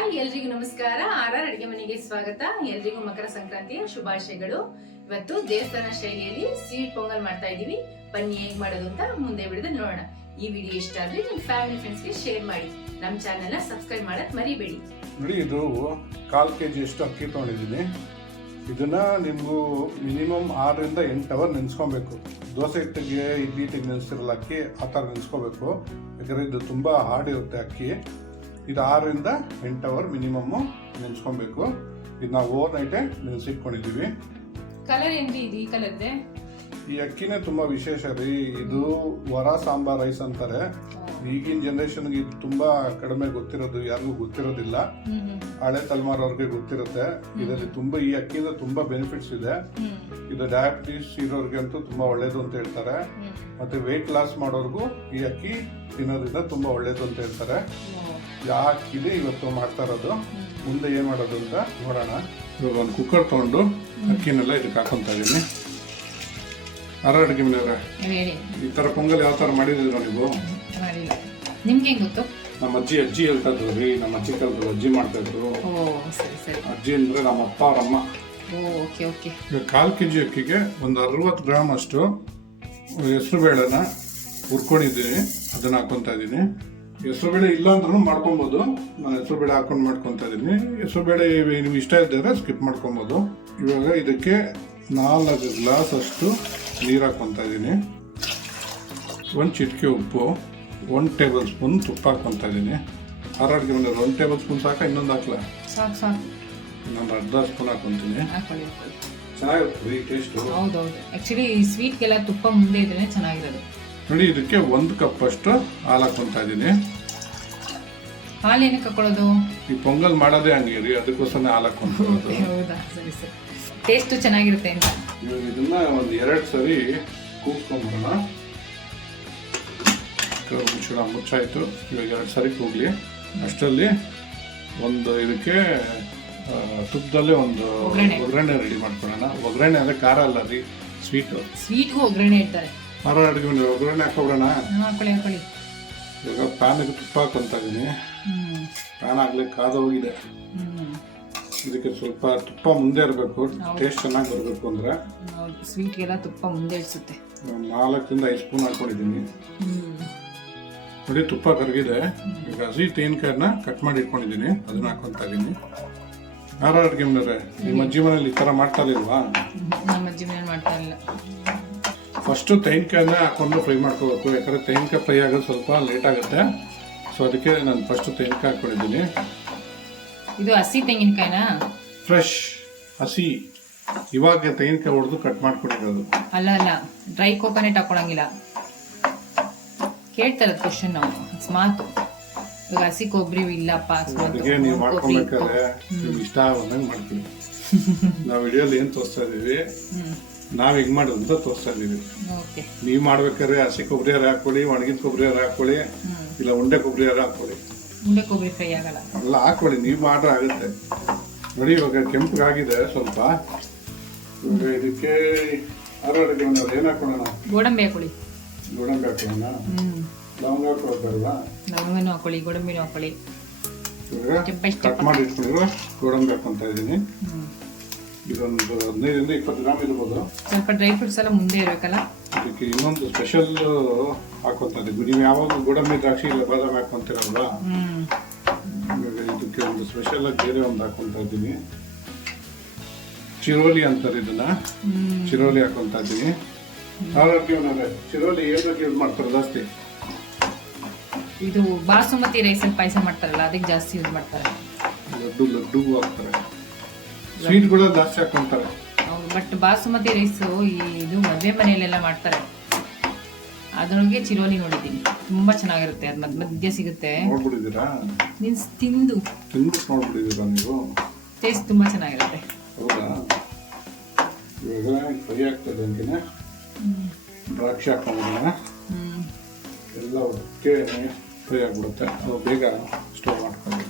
Hi ಎಲ್ರಿಗೂ ನಮಸ್ಕಾರ. R ಅಡಿಗೆ ಮನೆಗೆ ಸ್ವಾಗತ. ಎಲ್ರಿಗೂ ಮಕರ ಸಂಕ್ರಾಂತಿಯ ಶುಭಾಶಯಗಳು. ಇವತ್ತು ದೇವಸ್ಥಾನ ಶೈಲಿಯಲ್ಲಿ ಸ್ವೀಟ್ ಪೊಂಗಲ್ ಮಾಡ್ತಾ ಇದೀವಿ. ಬನ್ನಿ ಹೇಗ್ ಮಾಡೋದು ಅಂತ ಮುಂದೆ ಬಿಡದೆ ನೋಡೋಣ. ಈ ವಿಡಿಯೋ ಇಷ್ಟ ಆದ್ರೆ ನಿಮ್ಮ ಫ್ಯಾಮಿಲಿ ಫ್ರೆಂಡ್ಸ್ ಗೆ ಶೇರ್ ಮಾಡಿ. ನಮ್ಮ ಚಾನೆಲ್ ನ ಸಬ್ಸ್ಕ್ರೈಬ್ ಮಾಡಕ್ ಮರಿಬೇಡಿ. ನೋಡಿ, ಇದು 1/4 kg ಅಷ್ಟು ಅಕ್ಕಿ ತೊಗೊಂಡಿದ್ದೀನಿ. ಇದನ್ನ ನಿಮ್ಗೂ ಮಿನಿಮಮ್ 6 ರಿಂದ 8 ಅವರ್ ನೆನೆಸ್ಕೊಬೇಕು. ದೋಸೆ ಹಿಟ್ಟಿಗೆ ಇಡ್ಲಿ ಹಿಟ್ಟಿಗೆ ನೆನೆಸ್ತಿರಲ್ಲ ಅಕ್ಕಿ, ಆ ಥರ ನೆನೆಸ್ಕೋಬೇಕು. ಯಾಕಂದರೆ ಇದು ತುಂಬ ಹಾರ್ಡ್ ಇರುತ್ತೆ ಅಕ್ಕಿ. ಇದು 6 ರಿಂದ 8 ಅವರ್ ಮಿನಿಮಮ್ಮು ನೆನೆಸ್ಕೊಬೇಕು. ಇದು ನಾವು ಓವರ್ ನೈಟೇ ನೆನೆಸಿಟ್ಕೊಂಡಿದ್ದೀವಿ. ಕಲರ್ ಏನ್ರಿ ಇದು? ಈ ಕಲರ್ ಇದೆ. ಈ ಅಕ್ಕಿನೇ ತುಂಬ ವಿಶೇಷ ರೀ. ಇದು ವರ ಸಾಂಬಾರ್ ರೈಸ್ ಅಂತಾರೆ. ಈಗಿನ ಜನರೇಷನ್ಗೆ ಇದು ತುಂಬಾ ಕಡಿಮೆ ಗೊತ್ತಿರೋದು, ಯಾರಿಗೂ ಗೊತ್ತಿರೋದಿಲ್ಲ. ಹಳೆ ತಲೆಮಾರವ್ರಿಗೆ ಗೊತ್ತಿರುತ್ತೆ. ಇದರಲ್ಲಿ ತುಂಬಾ ಈ ಅಕ್ಕಿಯಿಂದ ತುಂಬಾ ಬೆನಿಫಿಟ್ಸ್ ಇದೆ. ಇದು ಡಯಾಬಿಟಿಸ್ ಇರೋರ್ಗೆ ಅಂತೂ ತುಂಬಾ ಒಳ್ಳೇದು ಅಂತ ಹೇಳ್ತಾರೆ. ಮತ್ತೆ ವೆಯ್ಟ್ ಲಾಸ್ ಮಾಡೋರ್ಗೂ ಈ ಅಕ್ಕಿ ತಿನ್ನೋದ್ರಿಂದ ತುಂಬಾ ಒಳ್ಳೇದು ಅಂತ ಹೇಳ್ತಾರೆ. ಆ ಅಕ್ಕಿದೆ ಇವತ್ತು ಮಾಡ್ತಾ ಇರೋದು. ಮುಂದೆ ಏನ್ ಮಾಡೋದು ಅಂತ ನೋಡೋಣ. ಇವಾಗ ಒಂದು ಕುಕ್ಕರ್ ತಗೊಂಡು ಅಕ್ಕಿನೆಲ್ಲ ಇದಕ್ಕೆ ಹಾಕೊಂತ ಇದೀನಿ. ಅಡಿಗೆ ಮನೆಯವ್ರೆ, ಈ ತರ ಪೊಂಗಲ್ ಯಾವ ತರ ಮಾಡಿದಿರ ನೀವು? ನಿಮ್ಗೆ ಗೊತ್ತು? ನಮ್ಮ ಅಜ್ಜಿ ಹೇಳ್ತಾ ಇದ್ರು ರೀ. ನಮ್ಮ ಅಜ್ಜಿ ಕಾಲದಲ್ಲಿ ಅಜ್ಜಿ ಮಾಡ್ತಾ ಇದ್ರು. ಅಜ್ಜಿ ಅಂದ್ರೆ ನಮ್ಮ ಅಪ್ಪ ಅವರಮ್ಮ. 1/4 kg ಅಕ್ಕಿಗೆ ಒಂದು 60 ಗ್ರಾಮ್ ಅಷ್ಟು ಹೆಸರು ಬೇಳೆನ ಹುರ್ಕೊಂಡಿದ್ದೀನಿ. ಅದನ್ನ ಹಾಕೊಂತ ಇದ್ದೀನಿ. ಹೆಸರು ಬೇಳೆ ಇಲ್ಲ ಅಂದ್ರೂ ಮಾಡ್ಕೊಬೋದು. ನಾನು ಹೆಸರು ಬೇಳೆ ಹಾಕೊಂಡು ಮಾಡ್ಕೊತಾ ಇದ್ದೀನಿ. ಹೆಸರು ಬೇಳೆ ನೀವು ಇಷ್ಟ ಇದ್ದರೆ ಸ್ಕಿಪ್ ಮಾಡ್ಕೊಬೋದು. ಇವಾಗ ಇದಕ್ಕೆ 4 ಗ್ಲಾಸ್ ಅಷ್ಟು ನೀರು ಹಾಕೊಂತ ಇದ್ದೀನಿ. 1 ಚಿಟಿಕೆ ಉಪ್ಪು, 1 ಟೇಬಲ್ ಸ್ಪೂನ್ ತುಪ್ಪ ಹಾಕೊಂತ ಇದ್ದೀನಿ. ಅಡಿಗೆ ಮನೆ 1 ಟೇಬಲ್ ಸ್ಪೂನ್ ಸಾಕ? ಇನ್ನೊಂದು ಹಾಕ್ಲ? ಇನ್ನೊಂದು ಅರ್ಧ ಸ್ಪೂನ್ ಹಾಕೊಂತೀನಿ. ಚೆನ್ನಾಗಿರುತ್ತೆ ಟೇಸ್ಟ್. ಹೌದೌದು, ಆಕ್ಚುಲಿ ಸ್ವೀಟ್ಗೆಲ್ಲ ತುಪ್ಪ ಮುಂದೆ ಇದ್ರೆ ಚೆನ್ನಾಗಿರೋದು. ನೋಡಿ, ಇದಕ್ಕೆ 1 ಕಪ್ ಅಷ್ಟು ಹಾಲು ಹಾಕೊಂತ ಇದ್ದೀನಿ. ಹಾಲು ಏನಕ್ಕೆ ಹಾಕೊಳ್ಳೋದು? ಈ ಪೊಂಗಲ್ ಮಾಡೋದೇ ಹಂಗೆ ರೀ, ಅದಕ್ಕೋಸ್ಕರ ಹಾಲು ಹಾಕೊಂತ. ಹೌದಾ, ಸರಿ ಸರಿ. ಟೇಸ್ಟ್ ಚೆನ್ನಾಗಿರುತ್ತೆ ಅಂತ. ಇವಾಗ ಇದನ್ನ ಒಂದು 2 ಸರಿ ಕೂಗ್ಸ್ಕೊಂಡ್ಬಿಡೋಣ. ಮುಚ್ಚಾಯ್ತು. ಇವಾಗ 2 ಸರಿ ಕೂಗ್ಲಿ. ಅಷ್ಟರಲ್ಲಿ ಒಂದು ಇದಕ್ಕೆ ತುಪ್ಪದಲ್ಲೇ ಒಂದು ಒಗ್ಗರಣೆ ರೆಡಿ ಮಾಡ್ಕೊಳ್ಳೋಣ. ಒಗ್ಗರಣೆ ಅಂದ್ರೆ ಖಾರ ಅಲ್ಲ ರೀ, ಸ್ವೀಟ್ಗೂ ಒಗ್ಗರಣೆ ಇಡ್ತಾರೆ. ಅಡಿಗೆ ಒಗ್ಗರಣೆ ಹಾಕೋಬಿಡೋಣ. ಹಾಕೊಳ್ಳಿ. ಇವಾಗ ಪ್ಯಾನಿಗೆ ತುಪ್ಪ ಹಾಕೊಂತ ಇದೀನಿ. ಪ್ಯಾನ್ ಆಗ್ಲಿ ಕಾದೋಗಿದೆ. ಇದಕ್ಕೆ ಸ್ವಲ್ಪ ತುಪ್ಪ ಮುಂದೆ ಇರಬೇಕು, ಟೇಸ್ಟ್ ಚೆನ್ನಾಗಿ ಬರಬೇಕು ಅಂದ್ರೆ. ಸ್ವೀಟ್ಗೆಲ್ಲ ತುಪ್ಪ ಮುಂದೆ ಇಳಿಸುತ್ತೆ. 4 ರಿಂದ 5 ಸ್ಪೂನ್ ಹಾಕೊಂಡಿದ್ದೀನಿ. ನೋಡಿ, ತುಪ್ಪ ಕರಗಿದೆ. ಈಗ ಹಸಿ ತೆಂಗಿನಕಾಯನ್ನ ಕಟ್ ಮಾಡಿ ಇಟ್ಕೊಂಡಿದ್ದೀನಿ, ಅದನ್ನ ಹಾಕೊಂತ ಇದೀನಿ. ಅಡಿಗೆ ಮನೆಯವ್ರೆ, ನಿಮ್ಮ ಅಜ್ಜಿ ಮನೇಲಿ ಈ ತರ ಮಾಡ್ತಾ ಇಲ್ವಾ? ನಮ್ಮ ಅಜ್ಜಿ ಮನೇಲಿ ಮಾಡ್ತಾ ಇಲ್ಲ. ಫಸ್ಟ್ ತೆಂಗಿನಕಾಯನ್ನ ಹಾಕೊಂಡು ಫ್ರೈ ಮಾಡ್ಕೋಬೇಕು. ಯಾಕಂದ್ರೆ ತೆಂಗಿನಕಾಯಿ ಫ್ರೈ ಆಗೋದು ಸ್ವಲ್ಪ ಲೇಟ್ ಆಗುತ್ತೆ. ಸೊ ಅದಕ್ಕೆ ನಾನು ಫಸ್ಟ್ ತೆಂಗಿನಕಾಯಿ ಹಾಕೊಂಡಿದ್ದೀನಿ. ಇದು ಹಸಿ ತೆಂಗಿನಕಾಯಿನ? ಫ್ರೆಶ್ ಹಸಿ. ಇವಾಗ ತೆಂಗಿನಕಾಯಿ ಹೊಡೆದು ಕಟ್ ಮಾಡ್ಕೊಂಡಿರೋದು. ಅಲ್ಲ, ಡ್ರೈ ಕೋಕೋನಟ್ ಹಾಕೊಳಂಗಿಲ್ಲ. ಕೇಳ್ತಾರ ಕ್ವಶನ್ ನಾವು ಅಕಸ್ಮಾತ್. ಇವಾಗ ಹಸಿ ಕೊಬ್ಬರಿ ಇಲ್ಲಪ್ಪ, ಅದಕ್ಕೆ ನೀವು ಮಾಡ್ಕೊಬೇಕಾದ್ರೆ ನಿಮ್ಗೆ ಇಷ್ಟ ಬಂದಂಗೆ ಮಾಡ್ತೀವಿ. ನಾವು ವಿಡಿಯೋಲಿ ಏನ್ ತೋರಿಸ್ತಾ ಇದೀವಿ, ನಾವ್ ಹೆಂಗ್ ಮಾಡೋದು ಅಂತ ತೋರಿಸ್ತಾ ಇದೀವಿ. ನೀವ್ ಮಾಡ್ಬೇಕಾದ್ರೆ ಹಸಿ ಕೊಬ್ಬರಿ ಹಾಕೊಳ್ಳಿ, ಒಣಗಿದ ಕೊಬ್ಬರಿ ಹಾಕೊಳ್ಳಿ, ಇಲ್ಲ ಉಂಡೆ ಕೊಬ್ಬರಿ ಹಾಕೊಳ್ಳಿ. ಉಂಡೆ ಕೊಬ್ಬರಿ ಫ್ರೈ ಆಗಲ್ಲ, ಎಲ್ಲ ಹಾಕೊಳ್ಳಿ. ನೀವ್ ಮಾಡ್ರೆ ಆಗುತ್ತೆ. ನೋಡಿ, ಇವಾಗ ಕೆಂಪಗಾಗಿದೆ ಸ್ವಲ್ಪ. ಇದಕ್ಕೆ ಅಡಿಗೆ ಏನ್ ಹಾಕೊಳ್ಳೋಣ? ಗೋಡಂಬಿ ಹಾಕೊಳ್ಳಿ. ಗೋಡಂಬಿ ಹಾಕೊಳ್ಳೋಣ. ಲವಂಗ ಹಾಕೊಳ್ಳೋದಲ್ವಾ? ಲವಂಗನೂ ಹಾಕೊಳ್ಳಿ, ಗೋಡಂಬಿನೂ ಹಾಕೊಳ್ಳಿ. ಕಟ್ ಮಾಡಿ ಇಟ್ಕೊಂಡಿರೋ ಗೋಡಂಬಿ ಹಾಕೊಂತ ಇದೀನಿ. ಇದೊಂದು 15 ರಿಂದ 20 ಗ್ರಾಮ್ ಇರ್ಬೋದು. ಸ್ವಲ್ಪ ಡ್ರೈ ಫ್ರೂಟ್ಸ್ ಎಲ್ಲ ಮುಂದೆ ಇರಬೇಕಲ್ಲ. ಇದಕ್ಕೆ ಇನ್ನೊಂದು ಸ್ಪೆಷಲ್ ಹಾಕೊಂತ ಇದೀವಿ. ನೀವು ಯಾವಾಗ ಗೋಡಂಬಿ, ದ್ರಾಕ್ಷಿ ಇಲ್ಲ ಬಾದಾಮಿ ಹಾಕೊಂತೀರಲ್ವಾ, ಇದಕ್ಕೆ ಒಂದು ಸ್ಪೆಷಲ್ ಆಗಿ ಬೇರೆ ಒಂದು ಹಾಕೊಂತ ಇದ್ದೀನಿ. ಚಿರೋಲಿ ಅಂತಾರೆ ಇದನ್ನ. ಚಿರೋಲಿ ಹಾಕೊಂತ ಇದ್ದೀನಿ. ಚಿರೋಲಿ ಏನಕ್ಕೆ ಯೂಸ್ ಮಾಡ್ತಾರೆ ಜಾಸ್ತಿ? ಇದು ಬಾಸುಮತಿ ರೈಸಲ್ಲಿ ಪಾಯಸ ಮಾಡ್ತಾರಲ್ಲ, ಅದಕ್ಕೆ ಜಾಸ್ತಿ ಯೂಸ್ ಮಾಡ್ತಾರೆ. ಲಡ್ಡು ಹಾಕ್ತಾರೆ. ಸ್ವೀಟ್ ಕೂಡ ಜಾಸ್ತಿ ಹಾಕೊಂತಾರೆ. ಬಟ್ ಬಾಸುಮತಿ ರೈಸ್ ಇದು ಮದುವೆ ಮನೆಯಲ್ಲೆಲ್ಲ ಮಾಡ್ತಾರೆ. ಅದ್ರೊಳಗೆ ಚಿರೋಲಿ ನೋಡಿದ್ದೀನಿ, ತುಂಬಾ ಚೆನ್ನಾಗಿರುತ್ತೆ. ಅದು ಮಧ್ಯ ಸಿಗುತ್ತೆ. ನೋಡ್ಬಿಟ್ಟಿದ್ದೀರಾ? ಮೀನ್ಸ್ ತಿಂದು ನೋಡ್ಬಿಟ್ಟಿದ್ದೀರಾ ನೀವು? ಟೇಸ್ಟ್ ತುಂಬಾ ಚೆನ್ನಾಗಿರುತ್ತೆ. ಹೌದಾ? ಇವಾಗ ಫ್ರೈ ಆಗ್ತದೆ ಅಂತೀನಿ. ದ್ರಾಕ್ಷಿ ಹಾಕೊಂಡ್ಬಿಡೋಣ. ಎಲ್ಲ ಒಟ್ಟಿಗೆ ಫ್ರೈ ಆಗ್ಬಿಡುತ್ತೆ. ಅದು ಬೇಗ ಸ್ಟೋವ್ ಮಾಡ್ಕೊಂಡು.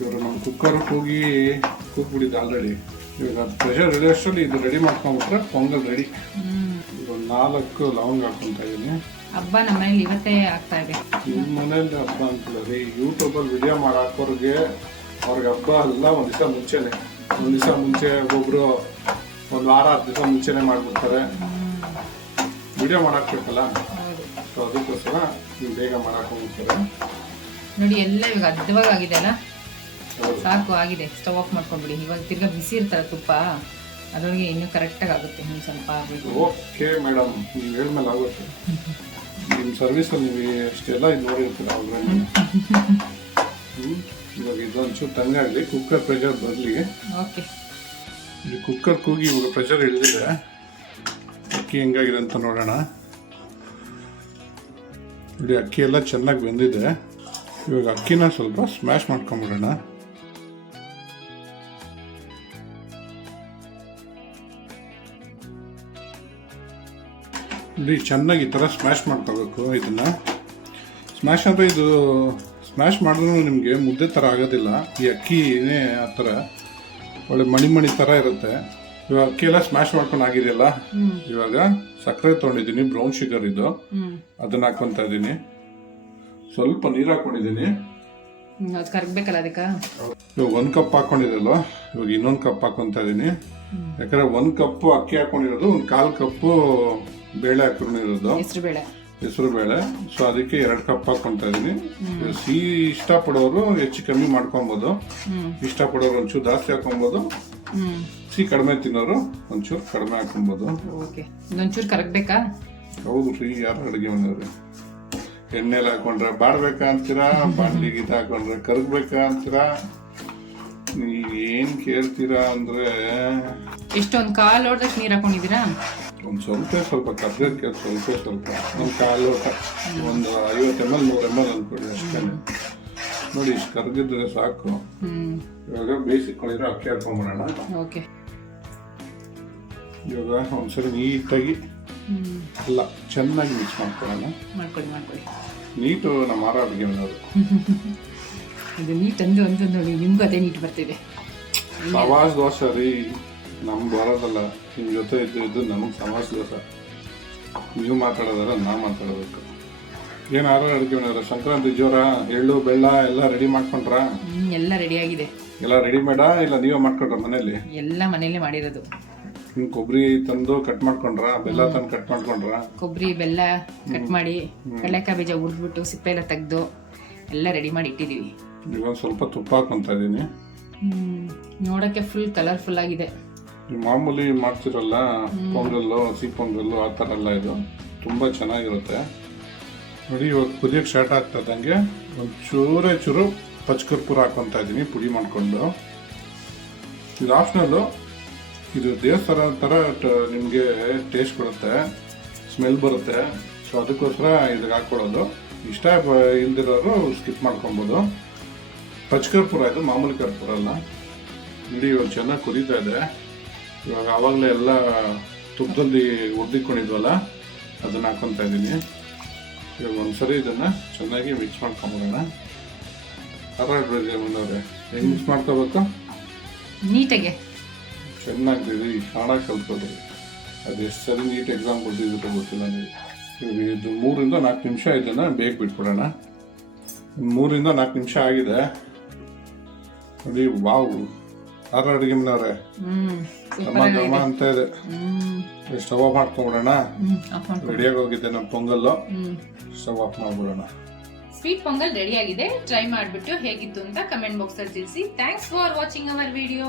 ಇವರು ನಮ್ಮ ಕುಕ್ಕರ್ ಕೂಗ್ಬಿಟ್ಟಿದ್ದು ಆಲ್ರೆಡಿ. ಇವಾಗ ಪ್ರೆಷರ್ ರೆಡಿ ಅಷ್ಟರಲ್ಲಿ ಇದು ರೆಡಿ ಮಾಡ್ಕೊಂಡ್ಬಿಟ್ರೆ ಪೊಂಗಲ್ ರೆಡಿ. ಒಂದು 4 ಲವಂಗ ಹಾಕೊಂತ ಇದೀನಿ. ಹಬ್ಬ ನಮ್ಮ ಮನೇಲಿ ಇವತ್ತೇ ಆಗ್ತಾ ಇದೆ. ನಿಮ್ಮ ಮನೇಲಿ ಹಬ್ಬ ಅಂತಲ್ಲ ರೀ, ಯೂಟ್ಯೂಬಲ್ಲಿ ವಿಡಿಯೋ ಮಾಡಿ ಹಾಕೋರಿಗೆ ಅವ್ರಿಗೆ ಹಬ್ಬ ಎಲ್ಲ ಒಂದ್ ದಿವಸ ಮುಂಚೆನೆ, ಒಂದ್ ದಿವಸ ಮುಂಚೆ ಒಬ್ಬೊಬ್ರು ಒಂದು ವಾರ 10 ದಿವಸ ಮುಂಚೆನೆ ಮಾಡ್ಬಿಡ್ತಾರೆ. ವಿಡಿಯೋ ಮಾಡಾಕ್ಬೇಕಲ್ಲ, ಸೊ ಅದಕ್ಕೋಸ್ಕರ ಬೇಗ ಮಾಡಾಕ್ ಹೋಗ್ತಾರೆ. ನೋಡಿ ಎಲ್ಲ ಇವಾಗ ಅದ್ಭುತವಾಗಿ ಆಗಿದೆ ಅಲ್ಲ, ಸಾಕು ಆಗಿದೆ. ಸ್ಟವ್ ಆಫ್ ಮಾಡ್ಕೊಂಡ್ಬಿಡಿ. ಇವಾಗ ತಿರ್ಗಾ ಬಿಸಿ ಇರ್ತಾರೆ ತುಪ್ಪ, ಅದರೊಳಗೆ ಇನ್ನೂ ಕರೆಕ್ಟಾಗಿ ಆಗುತ್ತೆ. ಒಂದು ಸ್ವಲ್ಪ ಓಕೆ ಮೇಡಮ್, ನೀವು ಹೇಳ್ಮೇಲೆ ಆಗುತ್ತೆ. ನಿಮ್ಮ ಸರ್ವಿಸಲ್ಲಿ ನೀವು ಎಷ್ಟೆಲ್ಲ ಇದು ನೋಡಿರ್ತೀರ ಆಲ್ರೆಡಿ. ಇವಾಗ ಇದೊಂಚೂರು ತಂಗಾಗಲಿ, ಕುಕ್ಕರ್ ಪ್ರೆಷರ್ ಬರಲಿ. ಓಕೆ, ಈ ಕುಕ್ಕರ್ ಕೂಗಿ ಇವಾಗ ಪ್ರೆಷರ್ ಇಳಿದಿದೆ. ಅಕ್ಕಿ ಹೆಂಗಾಗಿದೆ ಅಂತ ನೋಡೋಣ. ಇಲ್ಲಿ ಅಕ್ಕಿ ಎಲ್ಲ ಚೆನ್ನಾಗಿ ಬೆಂದಿದೆ. ಇವಾಗ ಅಕ್ಕಿನ ಸ್ವಲ್ಪ ಸ್ಮ್ಯಾಶ್ ಮಾಡ್ಕೊಂಬಿಡೋಣ. ಇಲ್ಲಿ ಚೆನ್ನಾಗಿ ಈ ಥರ ಸ್ಮ್ಯಾಶ್ ಮಾಡ್ಕೋಬೇಕು. ಇದನ್ನ ಸ್ಮ್ಯಾಶ್ ಅಂದರೆ ಇದು ಸ್ಮ್ಯಾಶ್ ಮಾಡಿದ್ರೂ ನಿಮಗೆ ಮುದ್ದೆ ಥರ ಆಗೋದಿಲ್ಲ. ಈ ಅಕ್ಕಿನೇ ಆ ಥರ ಒಳ್ಳೆ ಮಣಿ ಥರ ಇರುತ್ತೆ. ಇವಾಗ ಅಕ್ಕಿ ಎಲ್ಲ ಸ್ಮ್ಯಾಶ್ ಮಾಡ್ಕೊಂಡು ಆಗಿದೆಯಲ್ಲ, ಇವಾಗ ಸಕ್ಕರೆ ತೊಗೊಂಡಿದ್ದೀನಿ, ಬ್ರೌನ್ ಶುಗರ್ ಇದು, ಅದನ್ನ ಹಾಕೊತಾ ಇದ್ದೀನಿ. ಸ್ವಲ್ಪ ನೀರು ಹಾಕೊಂಡಿದ್ದೀನಿ. ಕರಗಬೇಕಲ್ಲ ಅದಕ್ಕೆ. ಇವಾಗ 1 ಕಪ್ ಹಾಕೊಂಡಿದ್ದಲ್ವ, ಇವಾಗ ಇನ್ನೊಂದು ಕಪ್ ಹಾಕೊತಾ ಇದ್ದೀನಿ. ಯಾಕಂದ್ರೆ 1 ಕಪ್ ಅಕ್ಕಿ ಹಾಕೊಂಡಿರೋದು, 1/4 ಕಪ್ಪು ಬೇಳೆ ಹಾಕೊಂಡಿರೋದು, ಹೆಸರು ಬೇಳೆ. ಸೊ ಅದಕ್ಕೆ 2 ಕಪ್ ಹಾಕೊತಾ ಇದೀನಿ. ಸಿಹಿ ಇಷ್ಟಪಡೋರು ಹೆಚ್ಚು ಕಮ್ಮಿ ಮಾಡ್ಕೊಬೋದು, ಇಷ್ಟಪಡೋರು ಒಂಚೂರು ಜಾಸ್ತಿ ಹಾಕೊಬೋದು, ಸಿಹಿ ಕಡಿಮೆ ತಿನ್ನೋರು ಒಂಚೂರು ಕಡಿಮೆ ಹಾಕೊಬೋದು. ಒಂಚೂರು ಕರಗಬೇಕಾ? ಹೌದು ರೀ, ಯಾರು ಅಡುಗೆ ಮನೆಯವ್ರಿ. ಎಣ್ಣೆಲಿ ಹಾಕೊಂಡ್ರೆ ಬಾಡ್ಬೇಕಾ ಅಂತೀರಾ, ಬಾಂಡ್ಲಿಗೆ ಇದು ಹಾಕೊಂಡ್ರೆ ಕರಗ್ಬೇಕಾ ಅಂತೀರಾ. ನೀವೇನ್ ಕೇಳ್ತೀರಾ ಅಂದ್ರೆ, ಎಷ್ಟೊಂದು 1/4 ಲೋಟದಷ್ಟು ನೀರು ಹಾಕೊಂಡಿದ್ದೀರಾ? ಒಂದು ಸ್ವಲ್ಪ ಕರ್ಗಕ್ಕೆ ಸ್ವಲ್ಪ ಒಂದು 1/4 ಲೋಟ, ಒಂದು 50 ml 100 ml ಅಂದ್ಕೊಡಿ ಅಷ್ಟೇ. ನೋಡಿ, ಇಷ್ಟು ಕರ್ಗಿದ್ರೆ ಸಾಕು. ಇವಾಗ ಬೇಯಿಸಿಕೊಂಡಿರೋ ಅಕ್ಕಿ ಹಾಕೊಂಡ್ಬಿಡೋಣ. ಓಕೆ, ಇವಾಗ ಒಂದ್ಸರಿ ನೀಟಾಗಿ ಎಲ್ಲ ಚೆನ್ನಾಗಿ ಮಿಕ್ಸ್ ಮಾಡ್ಕೊಳ್ಳೋಣ. ಮಾಡ್ಕೊಳ್ಳಿ. ನೀಟು ನಮ್ಮ ಆರ ಅಡುಗೆ ಮಾಡೋದು. ಇದು ನೀಟ್ ಅಂತ ನೋಡಿ, ನಿಮ್ಗೂ ಅದೇ ನೀಟ್ ಬರ್ತಿದೆ. ಸವಾಸ್ ದೋಸೆ ರೀ, ನಮ್ಗೆ ಬರೋದಲ್ಲ. ನಿಮ್ಮ ಜೊತೆ ಇದ್ದು ನಮಗೆ ಸವಾಸ್ ದೋಸೆ. ನೀವು ಮಾತಾಡೋದಲ್ಲ, ನಾ ಮಾತಾಡೋದಕ್ಕೆ. ಏನು ಆರ ಅಡುಗೆ ಮಾಡೋದು? ಸಂಕ್ರಾಂತಿ ಜೋರ, ಎಳ್ಳು ಬೆಲ್ಲ ಎಲ್ಲ ರೆಡಿ ಮಾಡ್ಕೊಂಡ್ರಾ? ಎಲ್ಲ ರೆಡಿ ಆಗಿದೆ. ಎಲ್ಲ ರೆಡಿ ಮಾಡಾ ಇಲ್ಲ ನೀವೇ ಮಾಡ್ಕೊಂಡ್ರ ಮನೇಲಿ? ಎಲ್ಲ ಮನೇಲಿ ಮಾಡಿರೋದು. ಕೊಬ್ಬರಿ ತಂದು ಕಟ್ ಮಾಡ್ಕೊಂಡ್ರ, ಬೆಲ್ಲ ತಂದು ಕಟ್ ಮಾಡ್ಕೊಂಡ್ರ? ಕೊಬ್ಬರಿ ಬೆಲ್ಲ ಕಟ್ ಮಾಡಿ, ಕಡಲೆಕಾಯಿ ಬೀಜ ಹುರಿದ್ಬಿಟ್ಟು ಸಿಪ್ಪೆ ಎಲ್ಲ ತೆಗೆದು ಎಲ್ಲ ರೆಡಿ ಮಾಡಿ ಇಟ್ಟಿದೀವಿ. ಇವಾಗ ಸ್ವಲ್ಪ ತುಪ್ಪ ಹಾಕೊಂತ ಇದೀನಿ. ನೋಡಕ್ಕೆ ಫುಲ್ ಕಲರ್ಫುಲ್ ಆಗಿದೆ. ಮಾಮೂಲಿ ಮಾಡ್ತಿರಲ್ಲ ಪೊಂಗಲ್ಲು, ಹಸಿ ಪೊಂಗಲ್ಲು, ಆ ಥರ ಎಲ್ಲ ಇದು ತುಂಬ ಚೆನ್ನಾಗಿರುತ್ತೆ. ನೋಡಿ, ಇವಾಗ ಕುದಿಯೋಕ್ಕೆ ಸ್ಟಾರ್ಟ್ ಆಗ್ತದಂಗೆ ಒಂದು ಚೂರು ಪಚ್ಕರ್ಪೂರ ಹಾಕೊತಾ ಇದ್ದೀನಿ, ಪುಡಿ ಮಾಡಿಕೊಂಡು. ಇದು ಆಪ್ಷನಲ್ಲು. ಇದು ದೇವಸ್ಥಾನ ಥರ ನಿಮಗೆ ಟೇಸ್ಟ್ ಕೊಡುತ್ತೆ, ಸ್ಮೆಲ್ ಬರುತ್ತೆ. ಸೊ ಅದಕ್ಕೋಸ್ಕರ ಇದಕ್ಕೆ ಹಾಕ್ಕೊಡೋದು. ಇಷ್ಟ ಇಲ್ದಿರೋರು ಸ್ಕಿಪ್ ಮಾಡ್ಕೊಬೋದು. ಪಚ್ಕರ್ಪೂರ ಇದು, ಮಾಮೂಲಿ ಕರ್ಪೂರ ಅಲ್ಲ. ನೋಡಿ, ಇವಾಗ ಚೆನ್ನಾಗಿ ಕುದೀತಾ ಇದೆ. ಇವಾಗ ಆವಾಗಲೇ ಎಲ್ಲ ತುಪ್ಪದಲ್ಲಿ ಹುರಿದಿಟ್ಕೊಂಡಿದ್ವಲ್ಲ, ಅದನ್ನು ಹಾಕೊತಾ ಇದ್ದೀನಿ. ಇವಾಗ ಒಂದ್ಸರಿ ಇದನ್ನು ಚೆನ್ನಾಗಿ ಮಿಕ್ಸ್ ಮಾಡ್ಕೊಂಬೋಣ. ಮುಂದವ್ರೆ ಹೆಂಗೆ ಮಿಕ್ಸ್ ಮಾಡ್ಕೋಬೇಕು? ನೀಟಾಗೆ ಚೆನ್ನಾಗಿದೆ. ಕನ್ನಡ ಕಲ್ತ್ಕೊಳ್ರಿ. ಅದು ಎಷ್ಟು ಸರಿ ನೀಟ್ ಎಕ್ಸಾಮ್ ಕೊಡ್ತಿದ್ರು ಗೊತ್ತಿಲ್ಲ ನೀವು. ಇದು 3 ರಿಂದ 4 ನಿಮಿಷ ಇದನ್ನು ಬೇಗ ಬಿಟ್ಬಿಡೋಣ. 3 ರಿಂದ 4 ನಿಮಿಷ ಆಗಿದೆ ನೋಡಿ. ವಾವ್, ಆರ ಅಡುಗೆ ಮನೆಯವ್ರೆ, ಘಮ ಅಂತ ಇದೆ. ಸ್ಟವ್ ಆಫ್ ಮಾಡ್ಕೊಂಡ್ಬಿಡೋಣ. ರೆಡಿಯಾಗಿ ಹೋಗಿದೆ ನಮ್ಮ ಪೊಂಗಲ್ಲು. ಸ್ಟವ್ ಆಫ್ ಮಾಡ್ಬಿಡೋಣ. ಸ್ವೀಟ್ ಪೊಂಗಲ್ ರೆಡಿ ಆಗಿದೆ. ಟ್ರೈ ಮಾಡಿಬಿಟ್ಟು ಹೇಗಿತ್ತು ಅಂತ ಕಮೆಂಟ್ ಬಾಕ್ಸ್ ಅಲ್ಲಿ ತಿಳಿಸಿ. Thanks for watching our video.